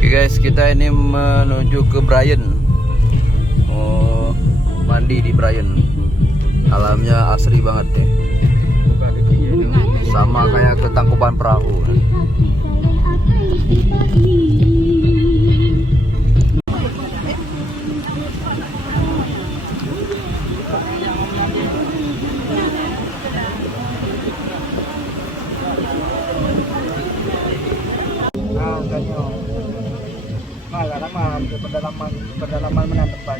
Oke guys, kita ini menuju ke Brian. Oh, mandi di Brian. Alamnya asri banget nih. Sama kayak ke Tangkuban Perahu. Pedalaman mana tempat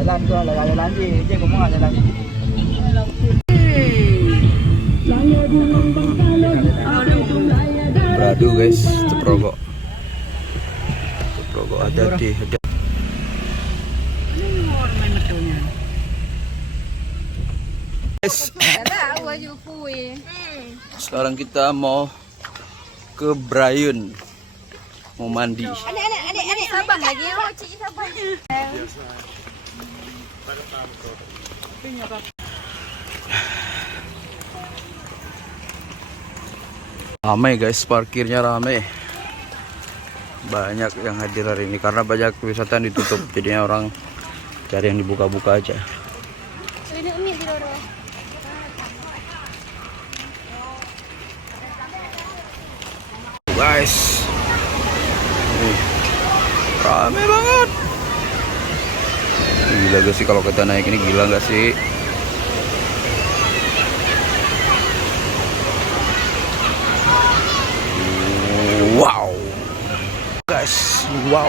jalan tu lah jalan je kamu ada jalan Bradu guys, Ceprogok hati-hati. Guys, sekarang kita mau ke Brian, mau mandi. Adik sabar lagi, cik sabar. Ramai guys, parkirnya ramai. Banyak yang hadir hari ini karena banyak wisata yang ditutup. Jadinya orang cari yang dibuka-buka aja. Guys, rame banget. Gila gak sih kalau kita naik ini, gila gak sih? Wow guys, wow.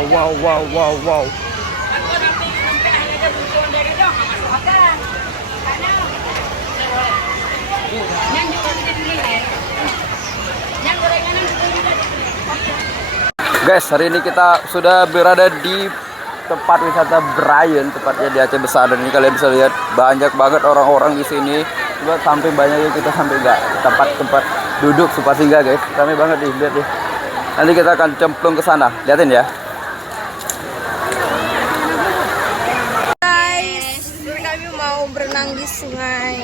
Guys, hari ini kita sudah berada di tempat wisata Brian, tepatnya di Aceh Besar. Dan ini kalian bisa lihat banyak banget orang-orang di sini. Coba sampai banyaknya kita sampai enggak tempat duduk sempat singgah guys. Ramai banget nih, lihat nih. Nanti kita akan cemplung ke sana. Lihatin ya. Guys, kami mau berenang di sungai.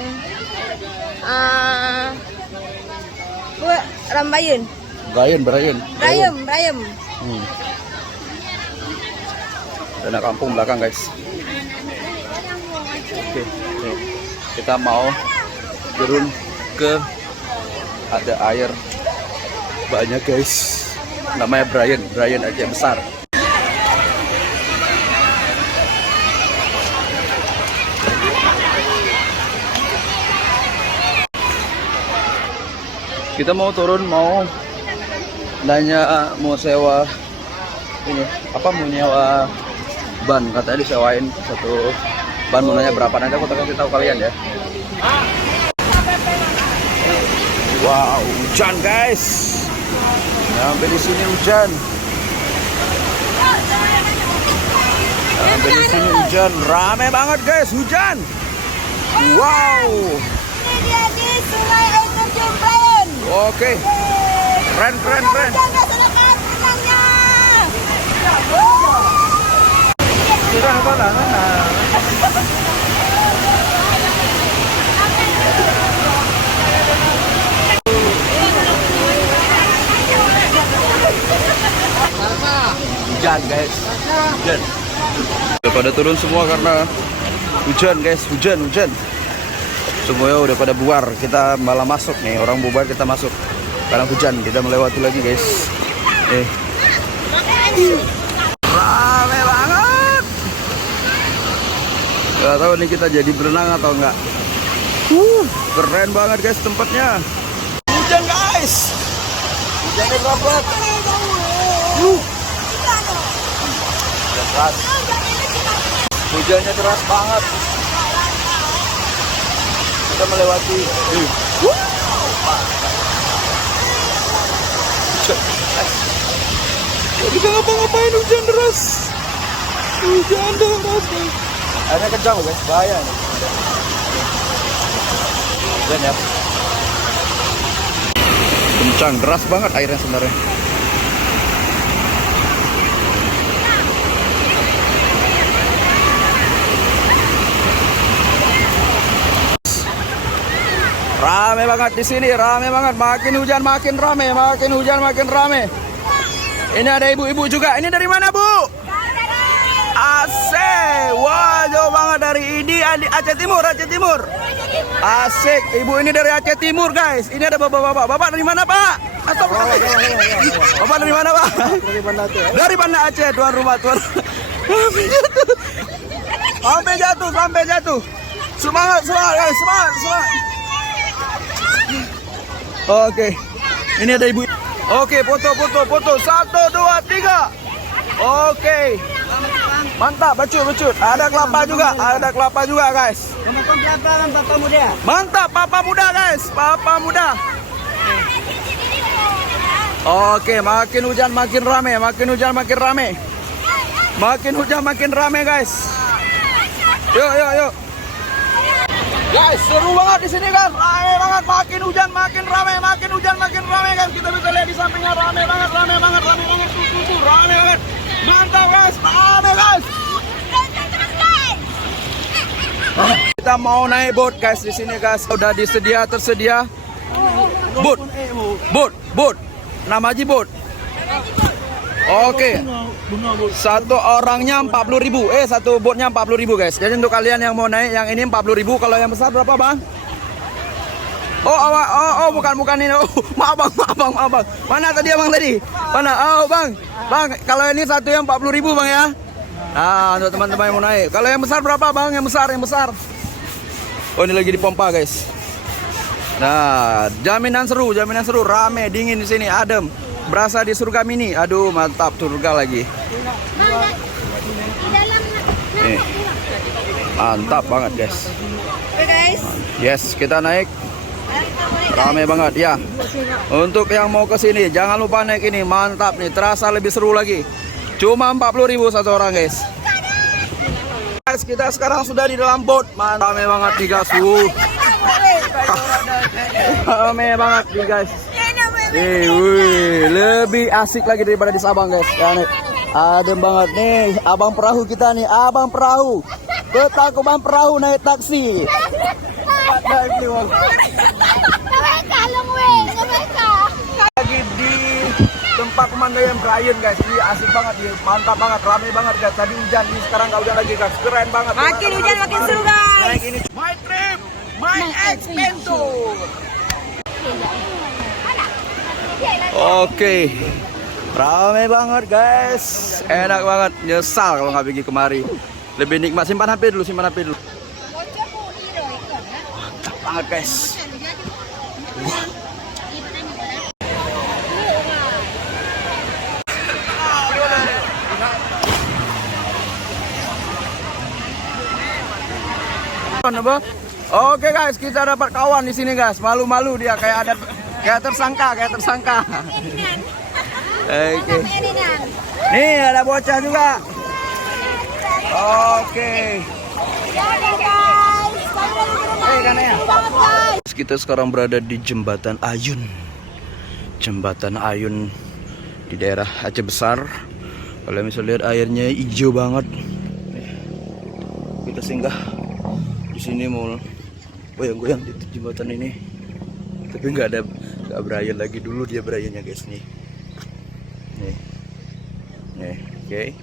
Rambayan. Brian. Dana kampung belakang guys. Oke, nih. Kita mau turun ke ada air banyak guys. Namanya Brian Aceh Besar. Kita mau turun, mau nanya mau sewa ini apa, mau nyewa ban, katanya disewain satu ban, mau nanya berapa, nanti aku kasih tahu kalian ya. Wow, hujan guys, sampai di sini hujan, rame banget guys, hujan. Wow, Ini dia di sungai air terjun Brian. oke, keren. sudah apa lah Hujan guys, hujan. Udah pada turun semua karena hujan guys, hujan. Semuanya udah pada bubar, kita malah masuk nih, orang bubar kita masuk. Karena hujan, kita melewati lagi guys. Rame banget. Gak tahu nih kita jadi berenang atau enggak. Keren banget guys tempatnya. Hujan guys, hujannya dapat. Hujannya deras banget. Kita melewati. Kita ngapa-ngapain, hujan deras. Airnya kencang loh guys, bahaya nih. Hujan ya. Kencang, deras banget airnya sebenarnya. Rame banget di sini, rame banget. Makin hujan makin rame, makin hujan makin rame. Ini ada ibu-ibu juga. Ini dari mana, Bu? Asik. Wah, jauh banget dari ini Aceh Timur, Aceh Timur. Asik. Ibu ini dari Aceh Timur, guys. Ini ada bapak-bapak. Bapak dari mana, Pak? Atau Bapak dari mana, Pak? Dari Banda Aceh. Dari Banda Aceh, tuan rumah, tuan. Sampai jatuh, sampai jatuh. Semangat, semangat, guys. Semangat, semangat. Oke. Ini ada ibu. Oke, foto, foto, foto. 1, 2, 3. Oke. Mantap, becut, becut. Ada kelapa juga, ada kelapa juga, guys. Makan kelapa kan Papa muda. Mantap, papa muda, guys. Papa muda. Oke, makin hujan makin rame, makin hujan makin rame. Makin hujan makin rame, guys. Yuk, yuk, yuk. Guys, seru banget di sini kan. Rame banget, makin hujan makin rame, makin hujan makin rame, guys. Kita bisa lihat di sampingnya rame banget, rame banget, rame banget. Tuh, rame banget. Mantap, guys. Rame, guys. Kita mau naik boat, guys, di sini, guys. Udah tersedia. Boat. Boat. Nama Haji boat. Oke. Satu orangnya 40.000. Satu boatnya 40.000, guys. Jadi untuk kalian yang mau naik yang ini 40.000. Kalau yang besar berapa, Bang? Oh, bukan ini. Oh, maaf, Bang. Mana tadi, Bang tadi? Mana? Oh, Bang. Bang, kalau ini satu yang 40.000, Bang ya. Nah, untuk teman-teman yang mau naik. Kalau yang besar berapa, Bang? Yang besar. Oh, ini lagi dipompa, guys. Nah, jaminan seru, rame, dingin di sini, adem. Berasa di surga mini. Aduh, mantap, surga lagi. Nih. Mantap banget, guys. Oke, guys. Yes, kita naik. Rame banget ya. Untuk yang mau ke sini, jangan lupa naik ini. Mantap nih, terasa lebih seru lagi. Cuma 40.000 satu orang, guys. Guys, kita sekarang sudah di dalam boat. Mantap, rame banget nih, guys. Rame banget nih, guys. Lebih asik lagi daripada di Sabang, guys. Ya, nih. Adem banget nih, abang perahu kita nih, abang perahu. Ketakuban perahu naik taksi. Lagi di tempat pemandian Brian, guys. Ini asik banget, ini mantap banget, rame banget, guys. Tadi hujan, ini sekarang nggak hujan lagi, guys. Keren banget. Makin hujan makin seru, guys. Naik ini, my trip, my adventure. Oke, rame banget, guys. Enak banget, nyesal kalau nggak pergi kemari. Lebih nikmat. Simpan HP dulu. Mantap banget, guys. Oke, guys, kita dapat kawan di sini, guys. Malu-malu dia kayak tersangka. Oke. Nih ada bocah juga. Oke. Kita sekarang berada di Jembatan Ayun. Jembatan Ayun di daerah Aceh Besar. Kalian bisa lihat airnya hijau banget. Kita singgah di sini, mau goyang-goyang di jembatan ini. Tapi nggak Brian lagi, dulu dia Briannya, guys, nih. Oke.